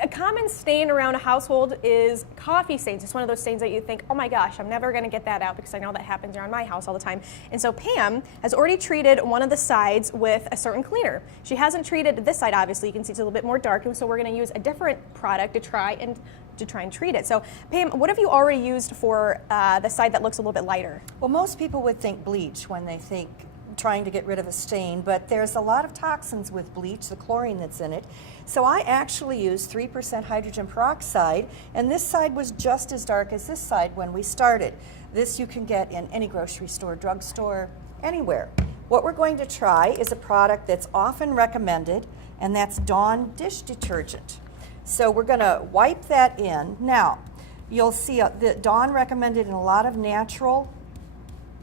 A common stain around a household is coffee stains. It's one of those stains that you think, oh my gosh, I'm never going to get that out because I know that happens around my house all the time. And so Pam has already treated one of the sides with a certain cleaner. She hasn't treated this side, obviously. You can see it's a little bit more dark, and so we're going to use a different product to try and treat it. So Pam, what have you already used for the side that looks a little bit lighter? Well, most people would think bleach when they think trying to get rid of a stain, but there's a lot of toxins with bleach, the chlorine that's in it. So I actually used 3% hydrogen peroxide, and this side was just as dark as this side when we started. This you can get in any grocery store, drugstore, anywhere. What we're going to try is a product that's often recommended, and that's Dawn dish detergent. So we're going to wipe that in. Now, you'll see that Dawn recommended in a lot of natural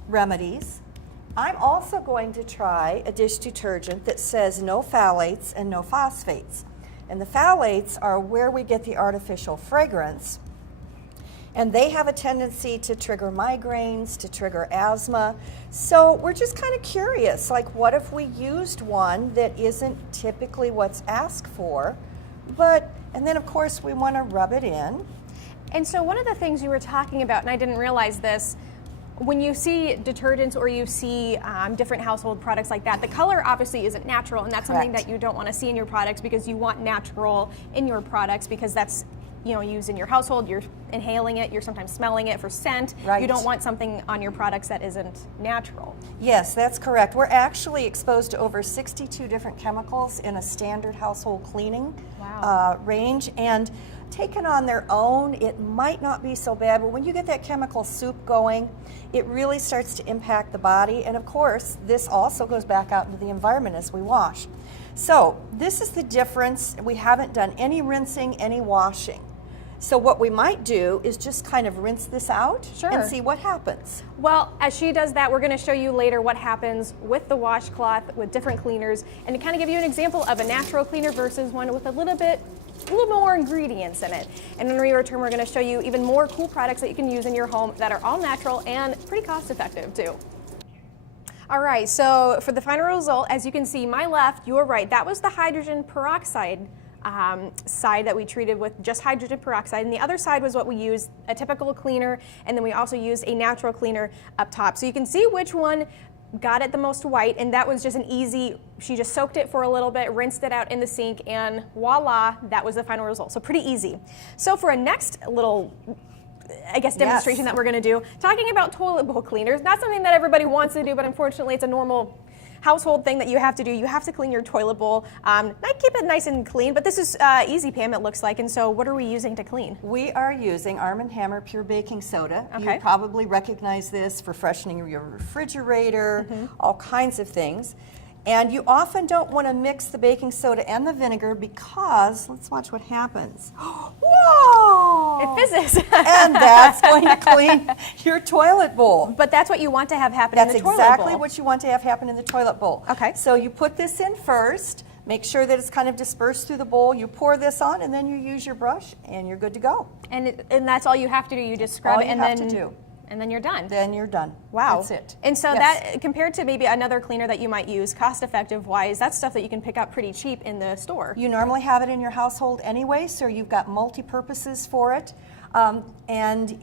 remedies. I'm also going to try a dish detergent that says no phthalates and no phosphates. And the phthalates are where we get the artificial fragrance. And they have a tendency to trigger migraines, to trigger asthma. So we're just kind of curious, like what if we used one that isn't typically what's asked for, and then of course we want to rub it in. And so one of the things you were talking about, and I didn't realize this, when you see detergents or you see different household products like that, the color obviously isn't natural, and that's something that you don't want to see in your products because you want natural in your products because that's used in your household. You're inhaling it, you're sometimes smelling it for scent. Right. You don't want something on your products that isn't natural. Yes, that's correct. We're actually exposed to over 62 different chemicals in a standard household cleaning range, and taken on their own, it might not be so bad, but when you get that chemical soup going, it really starts to impact the body. And of course, this also goes back out into the environment as we wash. So this is the difference. We haven't done any rinsing, any washing. So what we might do is just kind of rinse this out and see what happens. Well, as she does that, we're going to show you later what happens with the washcloth with different cleaners, and to kind of give you an example of a natural cleaner versus one with a little more ingredients in it. And when we return, we're going to show you even more cool products that you can use in your home that are all natural and pretty cost effective too. All right, so for the final result, as you can see, my left, your right, that was the hydrogen peroxide side that we treated with just hydrogen peroxide, and the other side was what we used, a typical cleaner, and then we also used a natural cleaner up top. So you can see which one got it the most white, and that was just an easy, she just soaked it for a little bit, rinsed it out in the sink, and voila, that was the final result. So pretty easy. So for a next little, I guess, demonstration that we're going to do, talking about toilet bowl cleaners, not something that everybody wants to do, but unfortunately it's a normal household thing that you have to do. You have to clean your toilet bowl. Not keep it nice and clean, but this is easy, Pam, it looks like. And so what are we using to clean? We are using Arm & Hammer Pure Baking Soda. Okay. You probably recognize this for freshening your refrigerator, all kinds of things. And you often don't want to mix the baking soda and the vinegar because, let's watch what happens. Whoa! It fizzes. And that's going to clean your toilet bowl. But that's what you want to have happen in the toilet bowl. That's exactly what you want to have happen in the toilet bowl. Okay. So you put this in first, make sure that it's kind of dispersed through the bowl, you pour this on, and then you use your brush, and you're good to go. And that's all you have to do. You just scrub it and then you're done. Then you're done. Wow. That's it. And so that, compared to maybe another cleaner that you might use, cost-effective wise, that's stuff that you can pick up pretty cheap in the store. You normally have it in your household anyway, so you've got multi-purposes for it. And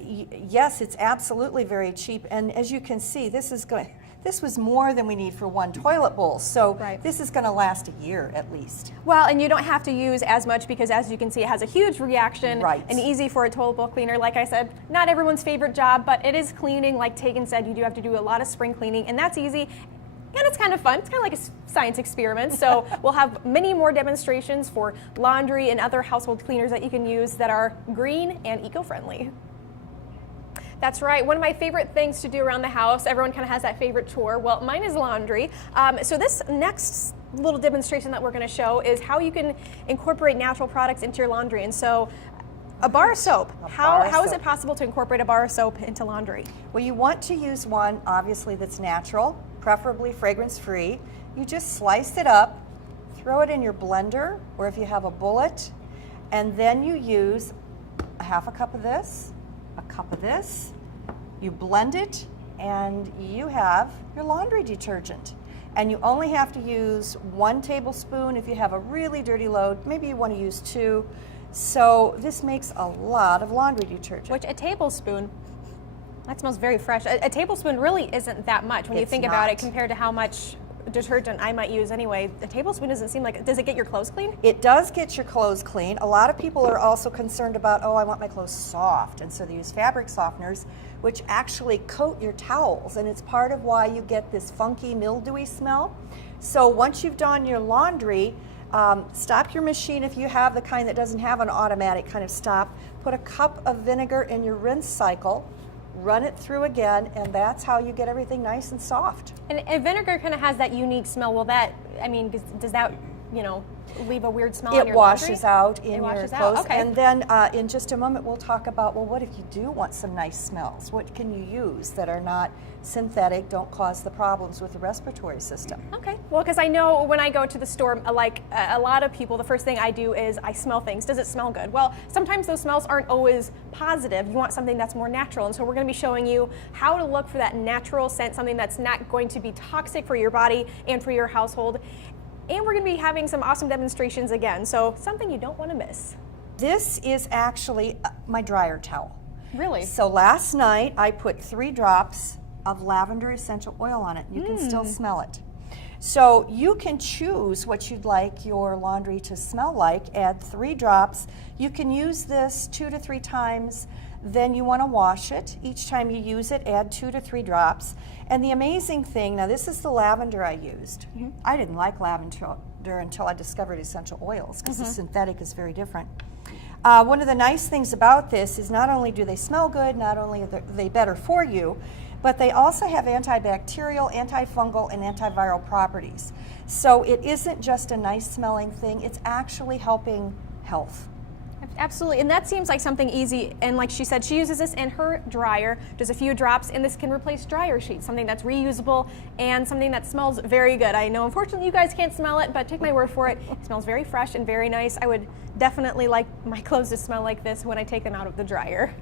yes, it's absolutely very cheap. And as you can see, this was more than we need for one toilet bowl. So this is going to last a year at least. Well, and you don't have to use as much because, as you can see, it has a huge reaction and easy for a toilet bowl cleaner. Like I said, not everyone's favorite job, but it is cleaning. Like Tegan said, you do have to do a lot of spring cleaning, and that's easy. And it's kind of fun. It's kind of like a science experiment. So we'll have many more demonstrations for laundry and other household cleaners that you can use that are green and eco-friendly. That's right. One of my favorite things to do around the house, everyone kind of has that favorite chore. Well, mine is laundry. So this next little demonstration that we're going to show is how you can incorporate natural products into your laundry. And so a bar of soap. How is it possible to incorporate a bar of soap into laundry? Well, you want to use one, obviously, that's natural, preferably fragrance-free. You just slice it up, throw it in your blender, or if you have a bullet, and then you use a half a cup of this, a cup of this, you blend it, and you have your laundry detergent. And you only have to use 1 tablespoon if you have a really dirty load. Maybe you want to use 2. So this makes a lot of laundry detergent. Which a tablespoon, that smells very fresh. A tablespoon really isn't that much when you It's think about it not. compared to how much detergent I might use anyway. A tablespoon doesn't seem like, does it get your clothes clean? It does get your clothes clean. A lot of people are also concerned about, oh, I want my clothes soft, and so they use fabric softeners, which actually coat your towels, and it's part of why you get this funky, mildewy smell. So once you've done your laundry, stop your machine if you have the kind that doesn't have an automatic kind of stop. Put a cup of vinegar in your rinse cycle, run it through again, and that's how you get everything nice and soft. And vinegar kind of has that unique smell. Will that, I mean, does that, you know, leave a weird smell in your laundry? It washes out in your washes out, clothes. okay. And then in just a moment we'll talk about, well, what if you do want some nice smells? What can you use that are not synthetic, don't cause the problems with the respiratory system? Okay, well, because I know when I go to the store, like a lot of people, the first thing I do is I smell things. Does it smell good? Well, sometimes those smells aren't always positive. You want something that's more natural, and so we're going to be showing you how to look for that natural scent, something that's not going to be toxic for your body and for your household. And we're going to be having some awesome demonstrations again, so something you don't want to miss. This is actually my dryer towel. Really? So last night I put 3 drops of lavender essential oil on it. You can still smell it. So you can choose what you'd like your laundry to smell like. Add 3 drops. You can use this 2 to 3 times. Then you want to wash it. Each time you use it, add 2 to 3 drops. And the amazing thing, now this is the lavender I used. I didn't like lavender until I discovered essential oils, because the synthetic is very different. One of the nice things about this is not only do they smell good, not only are they better for you, but they also have antibacterial, antifungal, and antiviral properties. So it isn't just a nice smelling thing, it's actually helping health. Absolutely, and that seems like something easy, and like she said, she uses this in her dryer, just a few drops, and this can replace dryer sheets, something that's reusable and something that smells very good. I know unfortunately you guys can't smell it, but take my word for it, it smells very fresh and very nice. I would definitely like my clothes to smell like this when I take them out of the dryer.